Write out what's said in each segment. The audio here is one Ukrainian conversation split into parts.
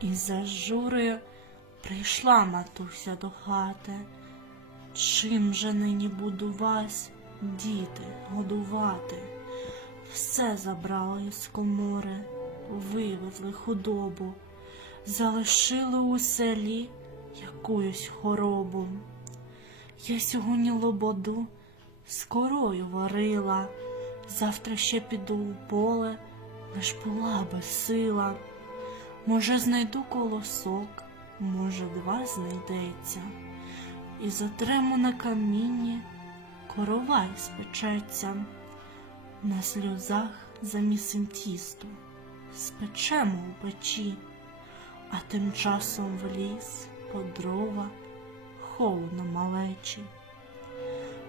І зажурою прийшла матуся до хати. Чим же нині буду вас, діти, годувати? Все забрали із комори, вивезли худобу, залишили у селі якуюсь хоробу. Я сьогодні лободу з корою варила, завтра ще піду у поле, лиш була би сила. Може, знайду колосок, може, два знайдеться, і затрему на камінні коровай спечеться, на сльозах замісим тісто, спечемо у печі, а тим часом в ліс по дрова холодно малечі.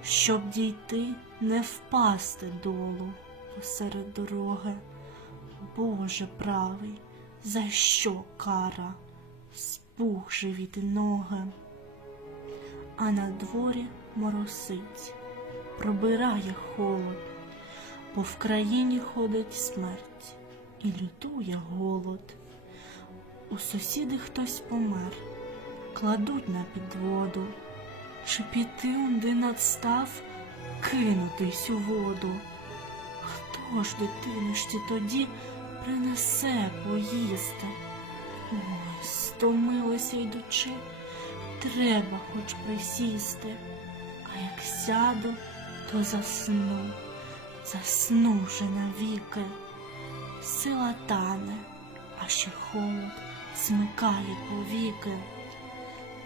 Щоб дійти, не впасти долу посеред дороги. Боже правий, за що кара, спух живіт і ноги, а на дворі моросить, пробирає холод, бо в країні ходить смерть і лютує голод. У сусіди хтось помер, кладуть на підводу, чи піти онди надстав, кинутись у воду. Хто ж дитиништі тоді принесе поїсти? Ой, стомилася йдучи, треба хоч присісти, а як сяду, то засну, засну вже навіки. Сила тане, а ще холод смикає повіки.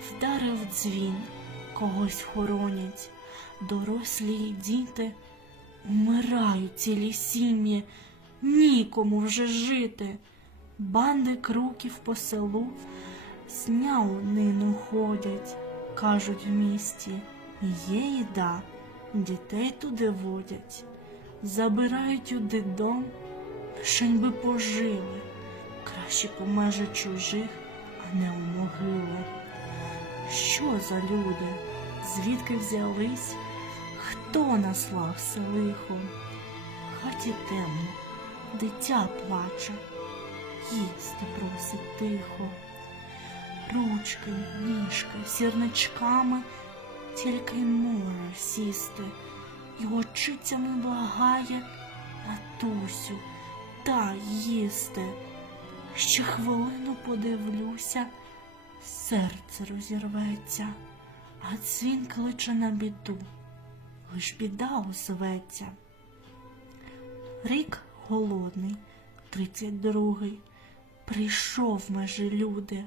Вдарив дзвін, когось хоронять, дорослі й діти, умирають цілі сім'ї, нікому вже жити. Банди круків по селу сняу нину ходять, кажуть в місті, є їда, дітей туди водять, забирають у дидом, лишень би пожили, краще по межі чужих, а не у могили. Що за люди? Звідки взялись? Хто наслав селихо? Хаті темно, дитя плаче, їсти просить тихо. Ручки, ніжки, сірничками тільки й може сісти, і очицями благає матусю, та їсти. Ще хвилину подивлюся, серце розірветься, а дзвін кличе на біду, лиш біда озветься. Рік голодний, тридцять другий, прийшов межі люди.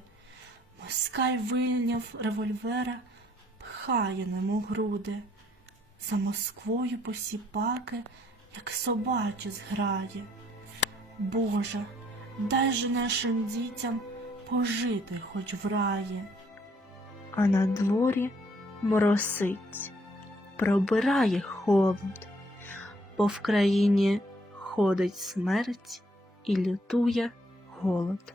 Москаль вильняв револьвера, пхає нему груди. За Москвою посіпаки, як собачі зграє. Боже, дай же нашим дітям пожити хоч в раї. А на дворі моросить, пробирає холод, бо в країні ходить смерть і лютує голод.